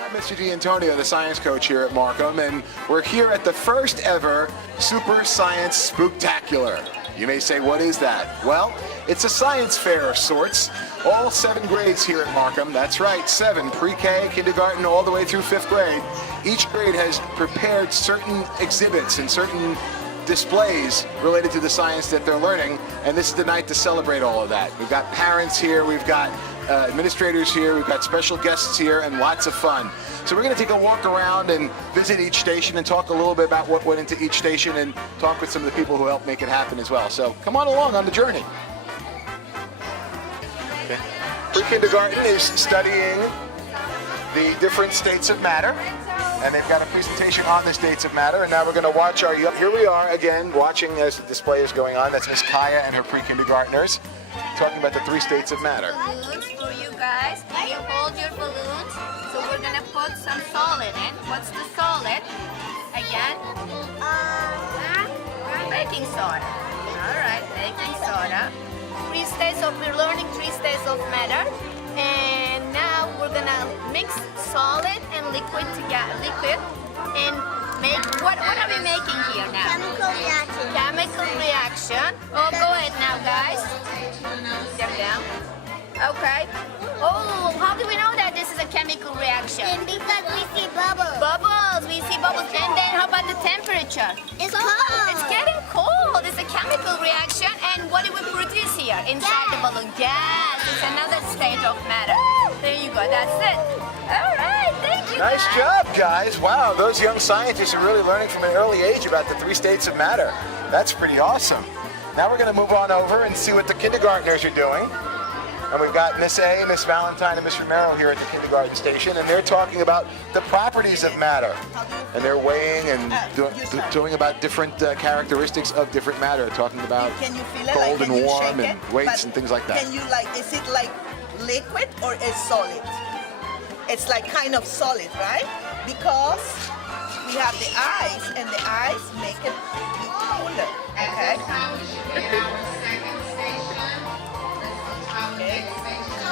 I'm Mr. D'Antonio, the science coach here at Markham, and we're here at the first ever Super Science Spooktacular. You may say, what is that? Well, it's a science fair of sorts. All 7 grades here at Markham, that's right, 7, pre-K, kindergarten, all the way through 5th grade. Each grade has prepared certain exhibits and certain displays related to the science that they're learning, and this is the night to celebrate all of that. We've got parents here, we've got administrators here, we've got special guests here, and lots of fun. So we're going to take a walk around and visit each station and talk a little bit about what went into each station and talk with some of the people who helped make it happen as well. So come on along on the journey. Okay. Pre-kindergarten is studying the different states of matter, and they've got a presentation on the states of matter, and now we're going to watch our, here we are again watching as the display is going on. That's Miss Kaya and her pre-kindergartners talking about the 3 states of matter. Balloons for you guys. You hold your balloons. So we're gonna put some solid in. What's the solid? Again? Baking soda. Alright, baking soda. 3 states of, we're learning 3 states of matter. And now we're gonna mix solid and liquid together. And make, what are we making here now? Chemical reaction. Chemical reaction. Oh, go ahead now, guys. Step down. Okay. Oh, how do we know that this is a chemical reaction? And because we see bubbles. Bubbles. We see bubbles. And then how about the temperature? It's cold. It's getting cold. It's a chemical reaction. And what do we produce here inside the balloon? Gas. It's another state of matter. There you go. That's it. All right. Thank you. Nice job, guys. Wow, those young scientists are really learning from an early age about the 3 states of matter. That's pretty awesome. Now we're going to move on over and see what the kindergartners are doing. And we've got Miss A, Miss Valentine, and Miss Romero here at the kindergarten station, and they're talking about the properties of matter. And they're weighing and doing about different characteristics of different matter, talking about Can you feel it? cold Like, and can you warm shake and it? weights But and things like that. Can you is it like liquid or is solid? It's like kind of solid, right? Because we have the eyes, and the eyes make it colder. Okay. Okay.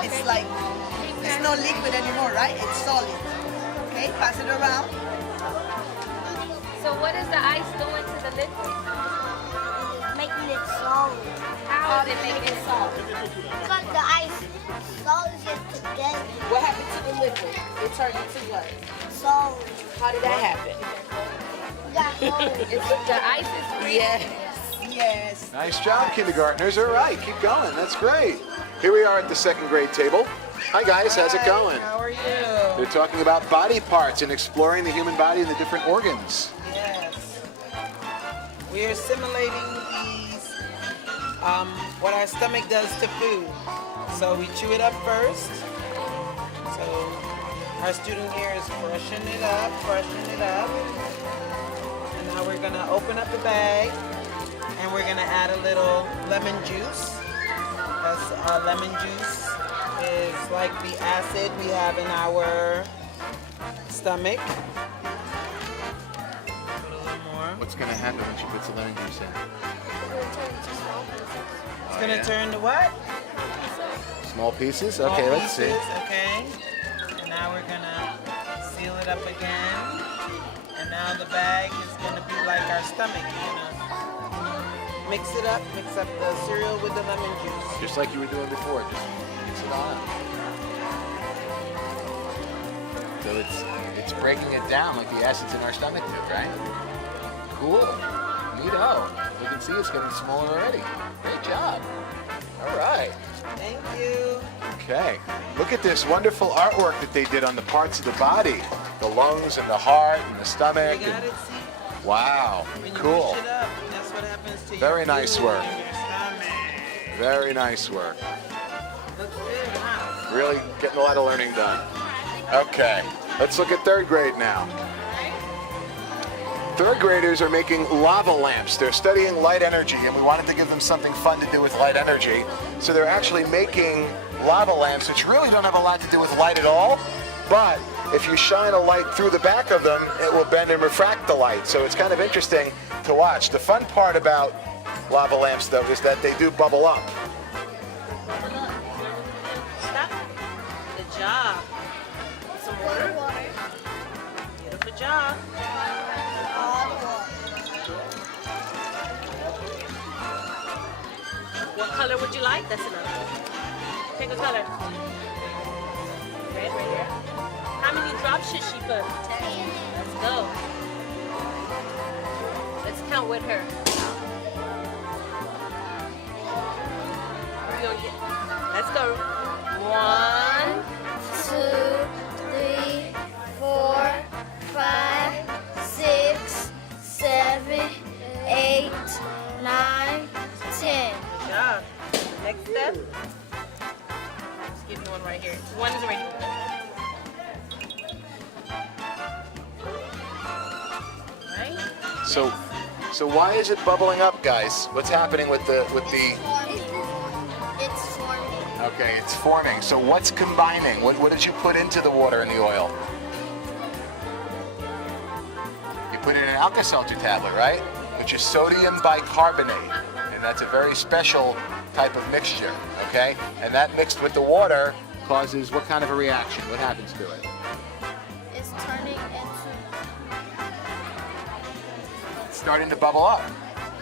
It's like, it's not liquid anymore, right? It's solid. Okay, pass it around. So what is the ice doing to the liquid? Making it solid. How is it making it solid? Because the ice solids it together. What happened to the liquid? It turned into what? Solid. How did that happen? We got solid. The ice is freezing. Yes. Yes. Nice job, kindergartners. All right, keep going. That's great. Here we are at the 2nd grade table. Hi, guys. How's it going? How are you? They're talking about body parts and exploring the human body and the different organs. Yes. We're simulating these, what our stomach does to food. So we chew it up first. So our student here is freshening it up. And now we're gonna open up the bag and we're gonna add a little lemon juice. That's lemon juice is like the acid we have in our stomach. Put a little more. What's going to happen when she puts the lemon juice in? It's gonna turn to what? Small pieces? Small Okay, let's see. pieces, okay. And now we're gonna seal it up again. And now the bag is gonna be like our stomach. You're gonna mix it up, mix up the cereal with the lemon juice. Just like you were doing before, just mix it on. So it's breaking it down like the acids in our stomach do, right? Cool. Neato. You can see it's getting smaller already. Great job. All right. Thank you. Okay. Look at this wonderful artwork that they did on the parts of the body. The lungs and the heart and the stomach. You got and- it, see? Wow. When you Cool. mash it up, that's what happens to Very your nice food work. and your stomach. Very nice work. Looks good, huh? Really getting a lot of learning done. Okay. Let's look at 3rd grade now. 3rd graders are making lava lamps. They're studying light energy, and we wanted to give them something fun to do with light energy. So they're actually making lava lamps, which really don't have a lot to do with light at all, but if you shine a light through the back of them, it will bend and refract the light. So it's kind of interesting to watch. The fun part about lava lamps, though, is that they do bubble up. job. Some water. Beautiful job. All the water. What color would you like? That's enough. Pick a color. Red right here. How many drops should she put? 10. Let's go. Let's count with her. We're gonna get. Let's go. 1, 2, 3, 4, 5, 6, 7, 8, 9, 10. Good job. Next step. Let's give you one right here. One is right here. Right? So why is it bubbling up, guys? What's happening with the? It's forming. Okay, it's forming. So what's combining? What did you put into the water and the oil? You put in an Alka-Seltzer tablet, right? Which is sodium bicarbonate, and that's a very special type of mixture. Okay, and that mixed with the water causes what kind of a reaction? What happens to it? It's turning into. Starting to bubble up,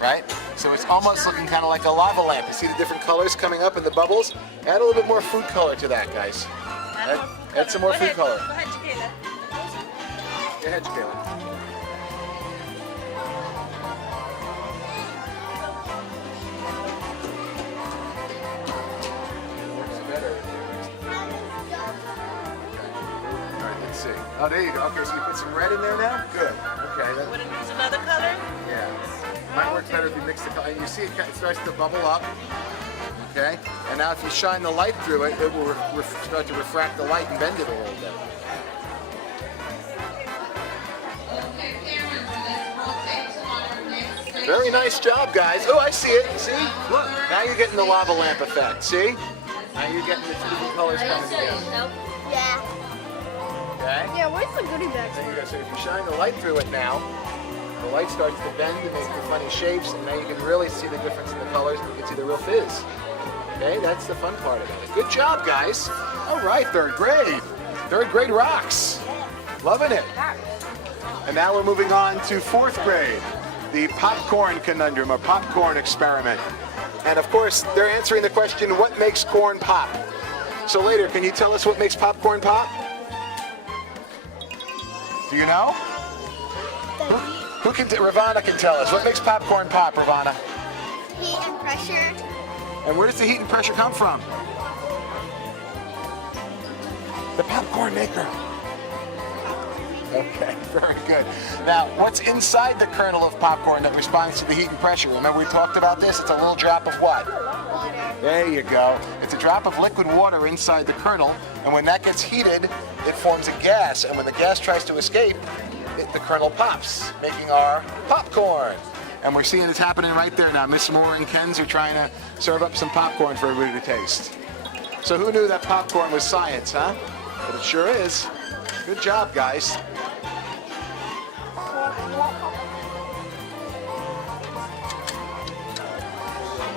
right? So it's almost looking kind of like a lava lamp. You see the different colors coming up in the bubbles? Add a little bit more food color to that, guys. Add some more food color. Go ahead, Jaquela. Go ahead, Jalen. Works better. All right, let's see. Oh, there you go. Okay, so you put some red in there now? Good. Okay. Want to use another color? Yeah. Might work better if you mix the color. And you see it starts to bubble up. Okay? And now if you shine the light through it, it will start to refract the light and bend it a little bit. Very nice job, guys. Oh, I see it. See? Look. Now you're getting the lava lamp effect. See? Now you're getting the two different colors coming together. Yeah. Okay? Yeah, where's the goodie bag? There you go. So if you shine the light through it now, the light starts to bend and make the funny shapes, and now you can really see the difference in the colors, and you can see the real fizz. Okay, that's the fun part about it. Good job, guys. All right, third grade. Third grade rocks. Loving it. And now we're moving on to fourth grade, the popcorn conundrum, or popcorn experiment. And of course, they're answering the question, what makes corn pop? So later, can you tell us what makes popcorn pop? Do you know? Who can? Ravana can tell us. What makes popcorn pop, Ravana? Heat and pressure. And where does the heat and pressure come from? The popcorn maker. Okay, very good. Now, what's inside the kernel of popcorn that responds to the heat and pressure? Remember we talked about this? It's a little drop of what? Water. There you go. It's a drop of liquid water inside the kernel, and when that gets heated, it forms a gas, and when the gas tries to escape, the kernel pops, making our popcorn. And we're seeing it's happening right there now. Miss Moore and Ken's are trying to serve up some popcorn for everybody to taste. So who knew that popcorn was science, huh? But it sure is. Good job, guys.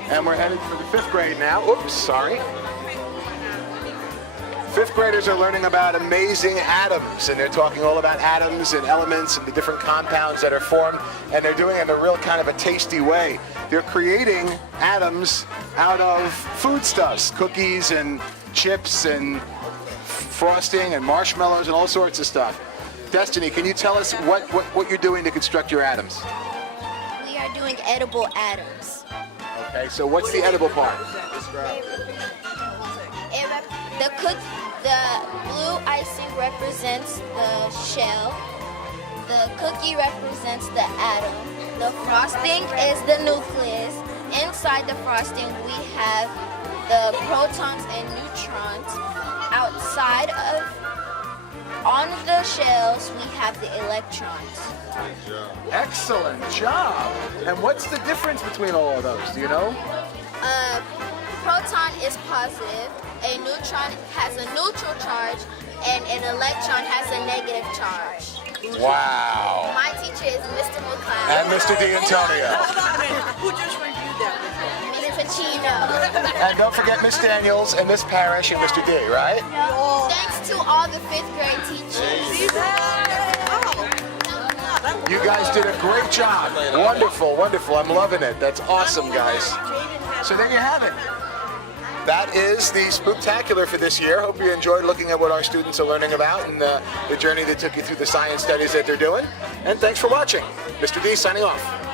And we're headed for the fifth grade now. Oops, sorry. Fifth graders are learning about amazing atoms, and they're talking all about atoms and elements and the different compounds that are formed, and they're doing it in a real kind of a tasty way. They're creating atoms out of foodstuffs, cookies and chips and frosting and marshmallows and all sorts of stuff. Destiny, can you tell us what you're doing to construct your atoms? We are doing edible atoms. Okay, so what's the edible part? The blue icing represents the shell. The cookie represents the atom. The frosting is the nucleus. Inside the frosting, we have the protons and neutrons. Outside of, on the shells, we have the electrons. Excellent job. And what's the difference between all of those? Do you know? Proton is positive, a neutron has a neutral charge, and an electron has a negative charge. Wow. My teacher is Mr. McLeod. And Mr. D'Antonio. Hold on a minute. Who just reviewed that with you? Miss Pacino. And don't forget Miss Daniels and Miss Parrish and Mr. D, right? Thanks to all the 5th grade teachers. You guys did a great job. Wonderful, wonderful. I'm loving it. That's awesome, guys. So there you have it. That is the Spooktacular for this year. Hope you enjoyed looking at what our students are learning about and the journey that took you through the science studies that they're doing. And thanks for watching. Mr. D signing off.